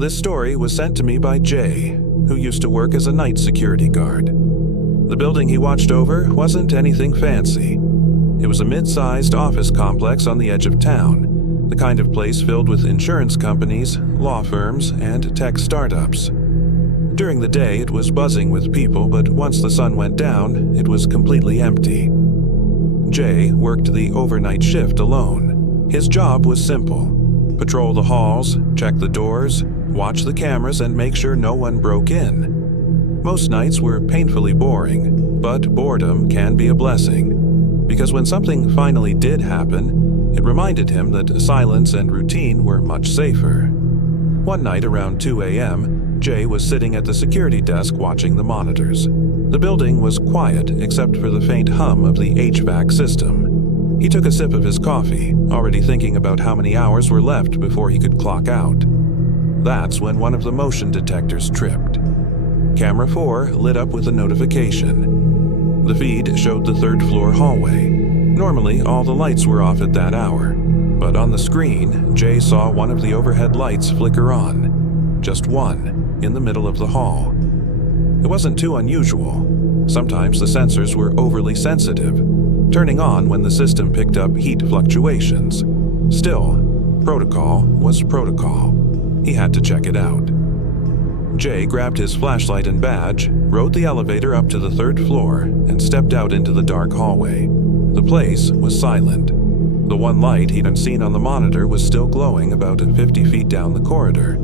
This story was sent to me by Jay, who used to work as a night security guard. The building he watched over wasn't anything fancy. It was a mid-sized office complex on the edge of town, the kind of place filled with insurance companies, law firms, and tech startups. During the day, it was buzzing with people, but once the sun went down, it was completely empty. Jay worked the overnight shift alone. His job was simple: patrol the halls, check the doors, watch the cameras, and make sure no one broke in. Most nights were painfully boring, but boredom can be a blessing, because when something finally did happen, it reminded him that silence and routine were much safer. One night around 2 a.m., Jay was sitting at the security desk watching the monitors. The building was quiet except for the faint hum of the HVAC system. He took a sip of his coffee, already thinking about how many hours were left before he could clock out. That's when one of the motion detectors tripped. Camera 4 lit up with a notification. The feed showed the third-floor hallway. Normally, all the lights were off at that hour, but on the screen, Jay saw one of the overhead lights flicker on. Just one, in the middle of the hall. It wasn't too unusual. Sometimes the sensors were overly sensitive, turning on when the system picked up heat fluctuations. Still, protocol was protocol. He had to check it out. Jay grabbed his flashlight and badge, rode the elevator up to the third floor, and stepped out into the dark hallway. The place was silent. The one light he'd seen on the monitor was still glowing about 50 feet down the corridor.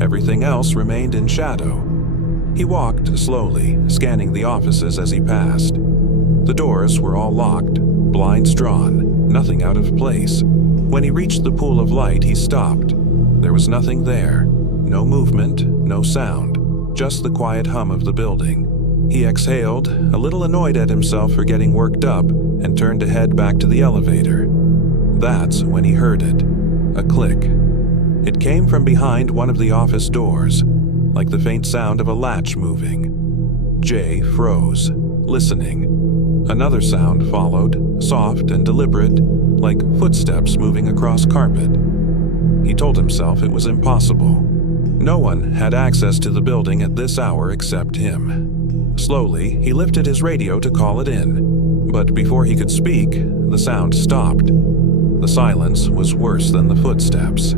Everything else remained in shadow. He walked slowly, scanning the offices as he passed. The doors were all locked, blinds drawn, nothing out of place. When he reached the pool of light, he stopped. There was nothing there. No movement, no sound, just the quiet hum of the building. He exhaled, a little annoyed at himself for getting worked up, and turned to head back to the elevator. That's when he heard it. A click. It came from behind one of the office doors, like the faint sound of a latch moving. Jay froze, listening. Another sound followed, soft and deliberate, like footsteps moving across carpet. He told himself it was impossible. No one had access to the building at this hour except him. Slowly, he lifted his radio to call it in, but before he could speak, the sound stopped. The silence was worse than the footsteps.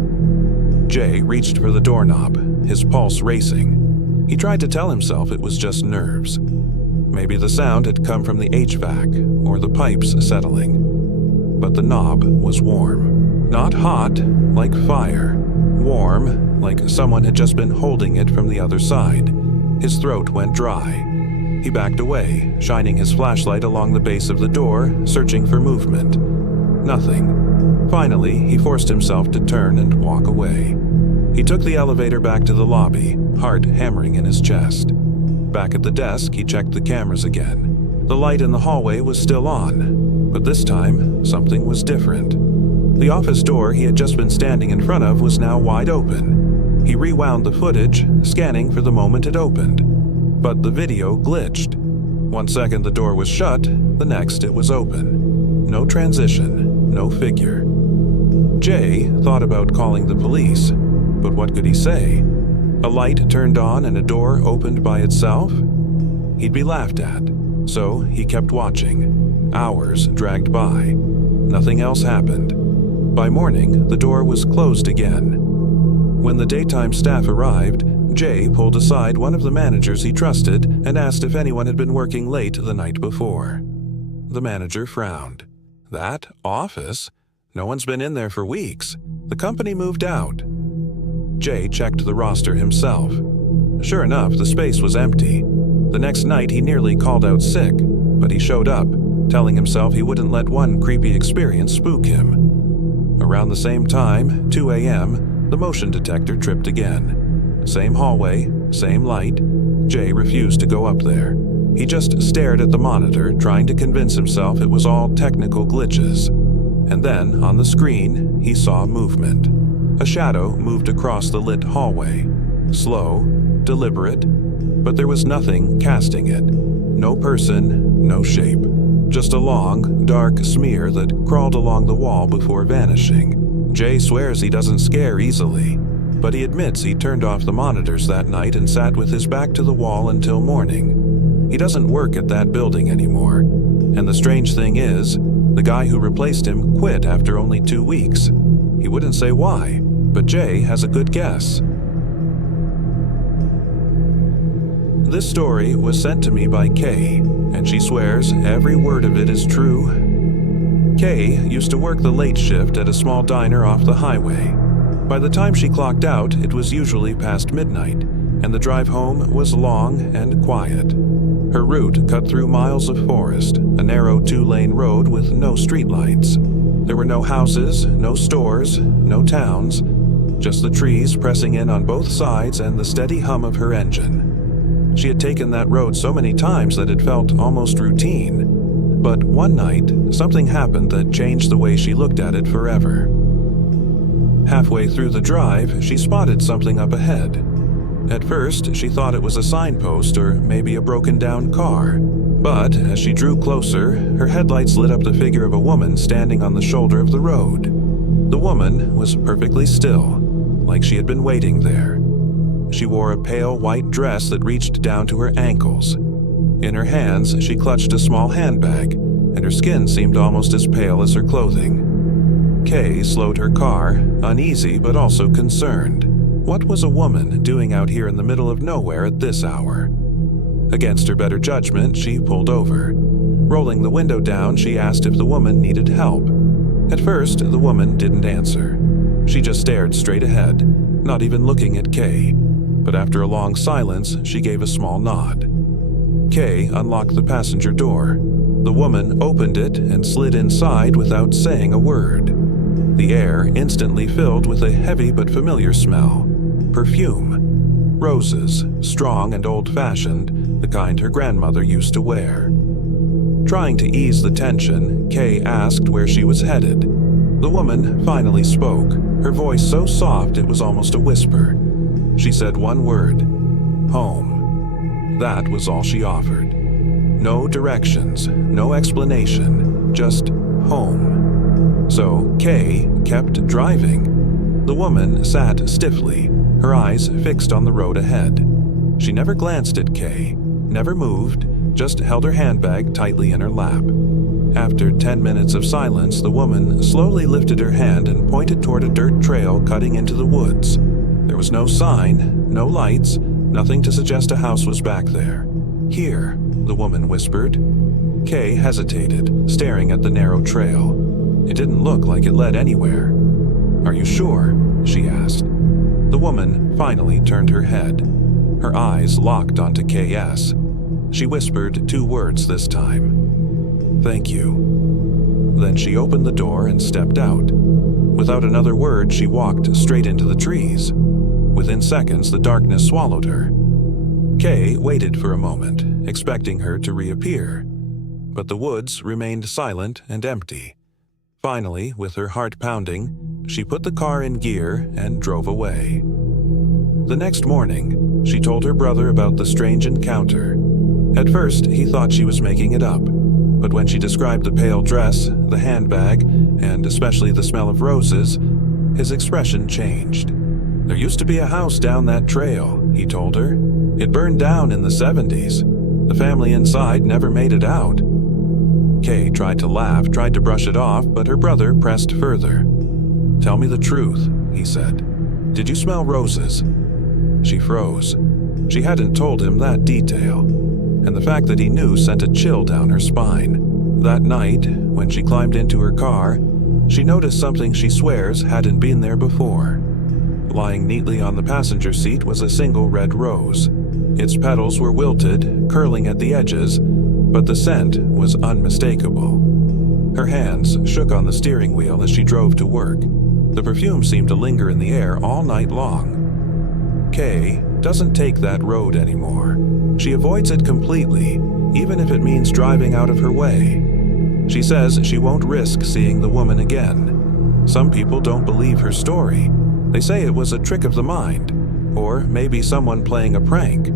Jay reached for the doorknob, his pulse racing. He tried to tell himself it was just nerves. Maybe the sound had come from the HVAC or the pipes settling. But the knob was warm. Not hot, like fire. Warm, like someone had just been holding it from the other side. His throat went dry. He backed away, shining his flashlight along the base of the door, searching for movement. Nothing. Finally, he forced himself to turn and walk away. He took the elevator back to the lobby, heart hammering in his chest. Back at the desk, he checked the cameras again. The light in the hallway was still on, but this time, something was different. The office door he had just been standing in front of was now wide open. He rewound the footage, scanning for the moment it opened. But the video glitched. 1 second the door was shut, the next it was open. No transition, no figure. Jay thought about calling the police, but what could he say? A light turned on and a door opened by itself? He'd be laughed at, so he kept watching. Hours dragged by. Nothing else happened. By morning, the door was closed again. When the daytime staff arrived, Jay pulled aside one of the managers he trusted and asked if anyone had been working late the night before. The manager frowned. That office? No one's been in there for weeks. The company moved out. Jay checked the roster himself. Sure enough, the space was empty. The next night he nearly called out sick, but he showed up, telling himself he wouldn't let one creepy experience spook him. Around the same time, 2 a.m., the motion detector tripped again. Same hallway, same light. Jay refused to go up there. He just stared at the monitor, trying to convince himself it was all technical glitches. And then, on the screen, he saw movement. A shadow moved across the lit hallway. Slow, deliberate, but there was nothing casting it. No person, no shape. Just a long, dark smear that crawled along the wall before vanishing. Jay swears he doesn't scare easily. but he admits he turned off the monitors that night and sat with his back to the wall until morning. He doesn't work at that building anymore, and the strange thing is, the guy who replaced him quit after only 2 weeks. He wouldn't say why, but Jay has a good guess. This story was sent to me by Kay, and she swears every word of it is true. Kay used to work the late shift at a small diner off the highway. By the time she clocked out, it was usually past midnight, and the drive home was long and quiet. Her route cut through miles of forest, a narrow 2-lane road with no streetlights. There were no houses, no stores, no towns, just the trees pressing in on both sides and the steady hum of her engine. She had taken that road so many times that it felt almost routine. But one night, something happened that changed the way she looked at it forever. Halfway through the drive, she spotted something up ahead. At first, she thought it was a signpost or maybe a broken-down car. But as she drew closer, her headlights lit up the figure of a woman standing on the shoulder of the road. The woman was perfectly still, like she had been waiting there. She wore a pale white dress that reached down to her ankles. In her hands, she clutched a small handbag, and her skin seemed almost as pale as her clothing. Kay slowed her car, uneasy but also concerned. What was a woman doing out here in the middle of nowhere at this hour? Against her better judgment, she pulled over. Rolling the window down, she asked if the woman needed help. At first, the woman didn't answer. She just stared straight ahead, not even looking at Kay. But after a long silence, she gave a small nod. Kay unlocked the passenger door. The woman opened it and slid inside without saying a word. The air instantly filled with a heavy but familiar smell. Perfume. Roses, strong and old-fashioned, the kind her grandmother used to wear. Trying to ease the tension, Kay asked where she was headed. The woman finally spoke, her voice so soft it was almost a whisper. She said one word: home. That was all she offered. No directions, no explanation, just home. So Kay kept driving. The woman sat stiffly, her eyes fixed on the road ahead. She never glanced at Kay, never moved, just held her handbag tightly in her lap. After 10 minutes of silence, the woman slowly lifted her hand and pointed toward a dirt trail cutting into the woods. There was no sign, no lights, nothing to suggest a house was back there. Here, the woman whispered. Kay hesitated, staring at the narrow trail. It didn't look like it led anywhere. Are you sure? She asked. The woman finally turned her head. Her eyes locked onto KS. She whispered 2 words this time. Thank you. Then she opened the door and stepped out. Without another word, she walked straight into the trees. Within seconds, the darkness swallowed her. Kay waited for a moment, expecting her to reappear. But the woods remained silent and empty. Finally, with her heart pounding, she put the car in gear and drove away. The next morning, she told her brother about the strange encounter. At first, he thought she was making it up, but when she described the pale dress, the handbag, and especially the smell of roses, his expression changed. There used to be a house down that trail, he told her. It burned down in the 70s. The family inside never made it out. Kay tried to laugh, tried to brush it off, but her brother pressed further. Tell me the truth, he said. Did you smell roses? She froze. She hadn't told him that detail, and the fact that he knew sent a chill down her spine. That night, when she climbed into her car, she noticed something she swears hadn't been there before. Lying neatly on the passenger seat was a single red rose. Its petals were wilted, curling at the edges, but the scent was unmistakable. Her hands shook on the steering wheel as she drove to work. The perfume seemed to linger in the air all night long. Kay doesn't take that road anymore. She avoids it completely, even if it means driving out of her way. She says she won't risk seeing the woman again. Some people don't believe her story. They say it was a trick of the mind, or maybe someone playing a prank.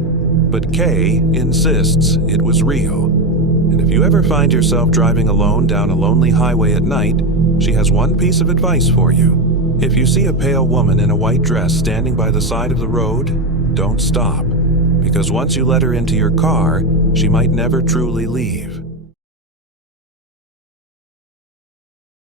But Kay insists it was real. And if you ever find yourself driving alone down a lonely highway at night, she has one piece of advice for you. If you see a pale woman in a white dress standing by the side of the road, don't stop, because once you let her into your car, she might never truly leave.